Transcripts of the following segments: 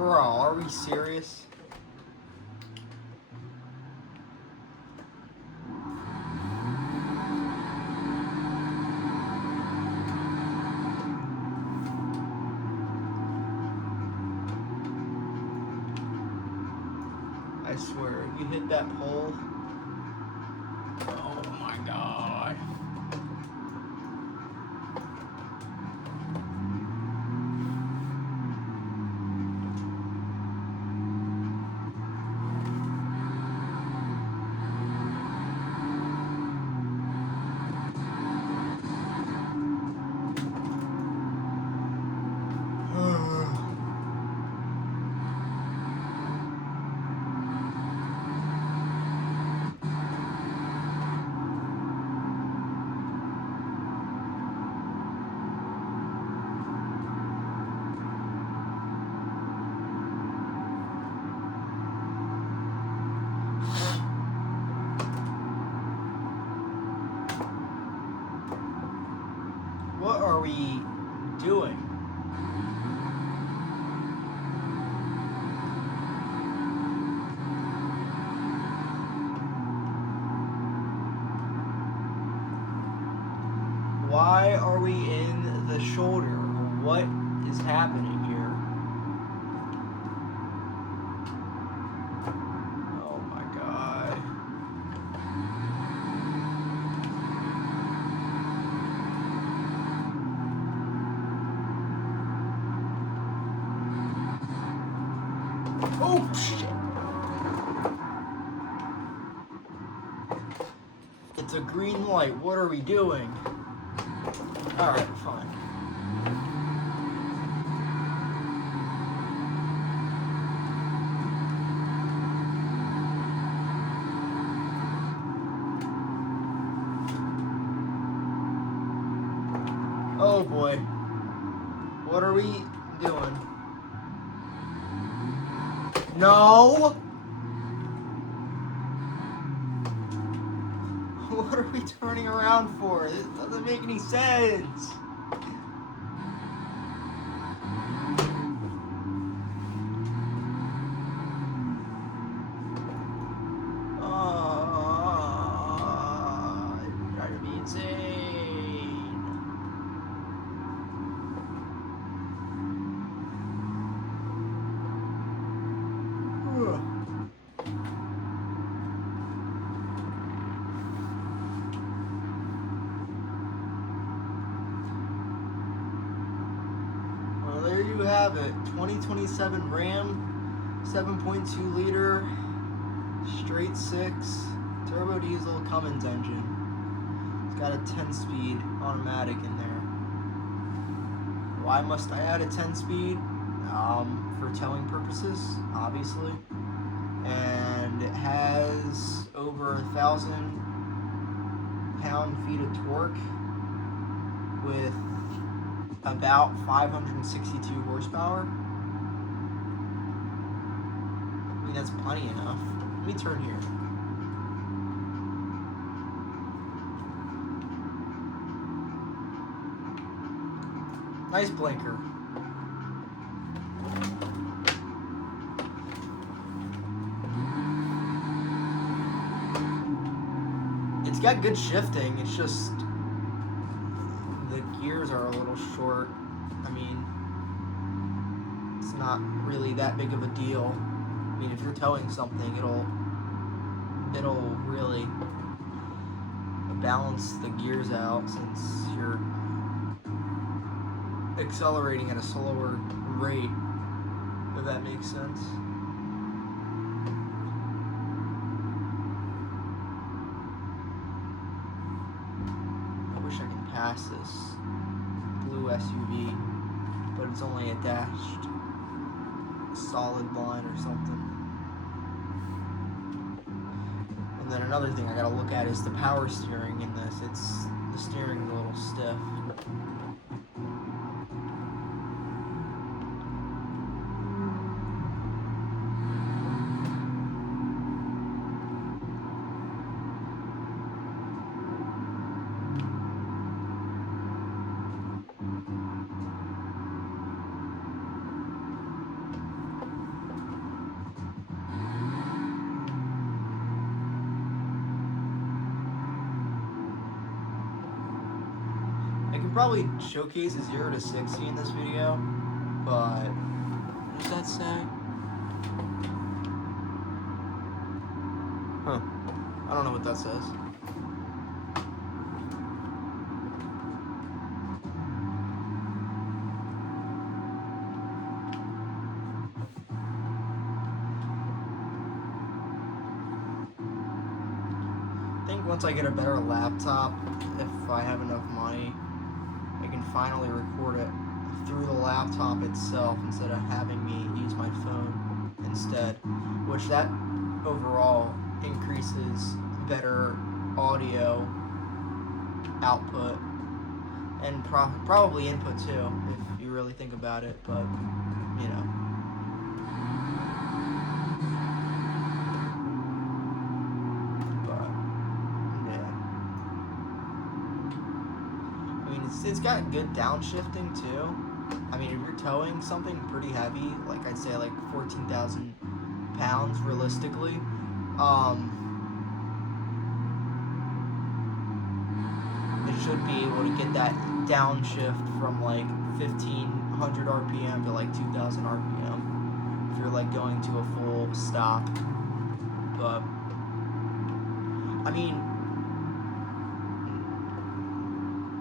Bro, are we serious? I swear, you hit that pole. Oh my god. What are we doing? Why are we in the shoulder? What is happening here? Oh my god. Oh shit! It's a green light. What are we doing? Alright, fine. Oh boy. What are we doing? No! What are we turning around for? This doesn't make any sense. It's driving me insane. Well, there you have it. 2027 Ram, 7.2 liter, straight six, turbo diesel Cummins engine. It's got a 10-speed automatic in there. Why must I add a 10-speed? For towing purposes, obviously. And it has over 1,000 pound-feet of torque with about 562 horsepower. I mean, that's plenty enough. Let me turn here. Nice blinker. It's got good shifting, it's just the gears are a little short. I mean, it's not really that big of a deal. I mean, if you're towing something, it'll really balance the gears out since you're accelerating at a slower rate, if that makes sense. Pass this blue SUV, but it's only a dashed solid line or something. And then another thing I gotta look at is the power steering in this. The steering's a little stiff. can probably showcase a 0 to 60 in this video, but what does that say? Huh. I don't know what that says. I think once I get a better laptop, if I have enough money, I can finally record it through the laptop itself instead of having me use my phone instead, which that overall increases better audio output and probably input too, if you really think about it, but you know. But yeah, I mean it's got good downshifting too. I mean, if you're towing something pretty heavy, like I'd say like 14,000 pounds realistically, it should be able to get that downshift from like 1,500 RPM to like 2,000 RPM if you're like going to a full stop. But I mean,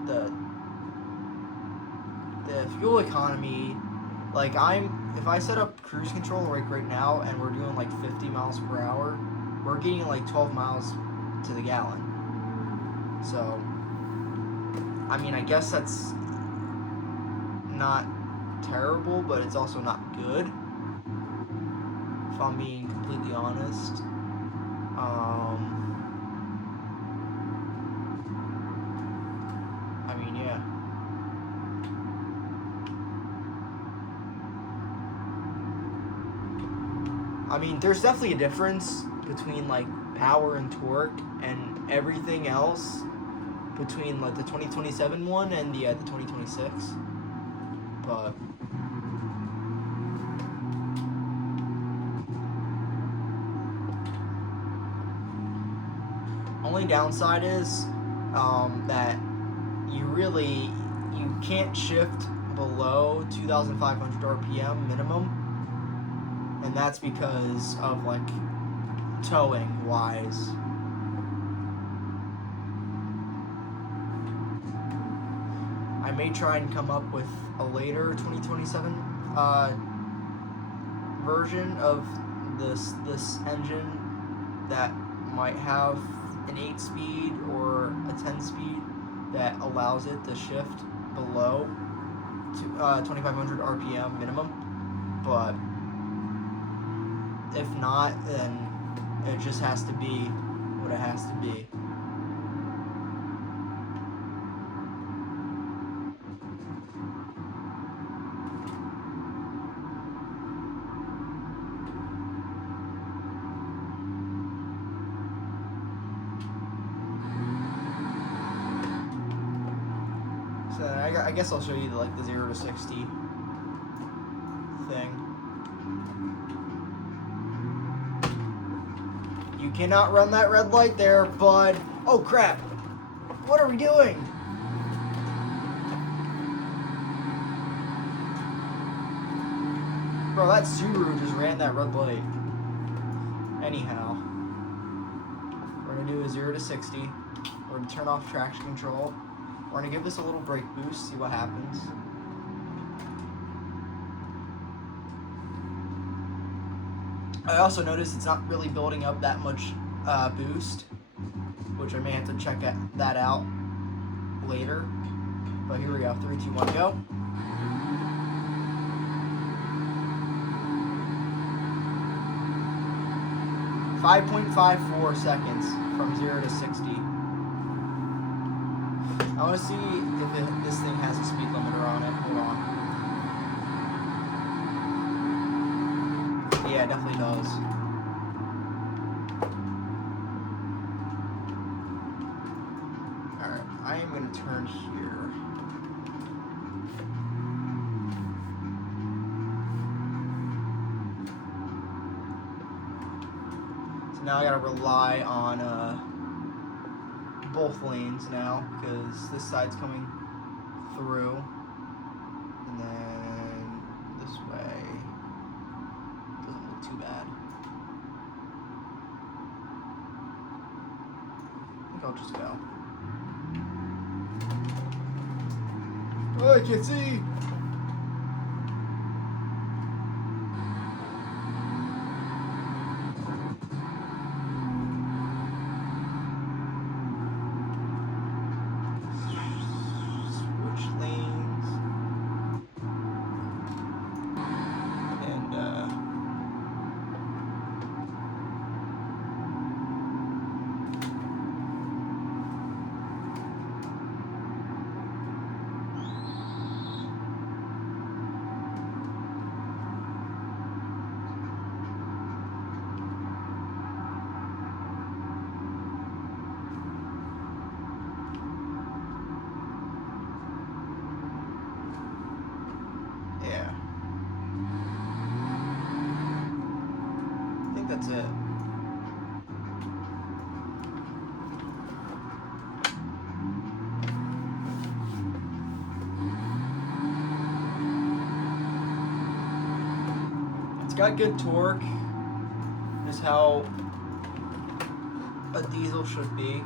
the fuel economy, like if I set up cruise control right now and we're doing like 50 miles per hour, we're getting like 12 miles to the gallon. So I mean, I guess that's not terrible, but it's also not good, if I'm being completely honest. I mean, yeah. I mean, there's definitely a difference between like power and torque and everything else between like the 2027 one and the 2026, but only downside is that you can't shift below 2,500 RPM minimum, and that's because of like towing wise. I may try and come up with a later 2027 version of this engine that might have an 8-speed or a 10-speed that allows it to shift below 2,500 RPM minimum. But if not, then it just has to be what it has to be. So I guess I'll show you like the 0 to 60 thing. You cannot run that red light there, bud. Oh crap! What are we doing? Bro, that Subaru just ran that red light. Anyhow, we're gonna do a 0 to 60. We're gonna turn off traction control. We're gonna give this a little brake boost, see what happens. I also noticed it's not really building up that much boost, which I may have to check that out later. But here we go, 3, 2, 1, go. .54 seconds from 0 to 60. I want to see if this thing has a speed limiter on it. Hold on. Yeah, it definitely does. Alright, I am going to turn here. So now I got to rely on both lanes now, because this side's coming through, and then this way. Doesn't look too bad. I think I'll just go. Oh, I can't see! Yeah. I think that's it. It's got good torque. Is how a diesel should be.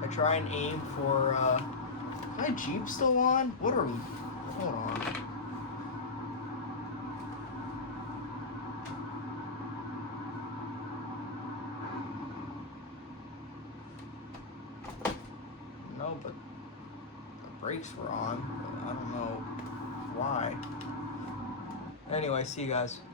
I try and aim for, is my Jeep still on? What are we, hold on. No, but the brakes were on, but I don't know why. Anyway, see you guys.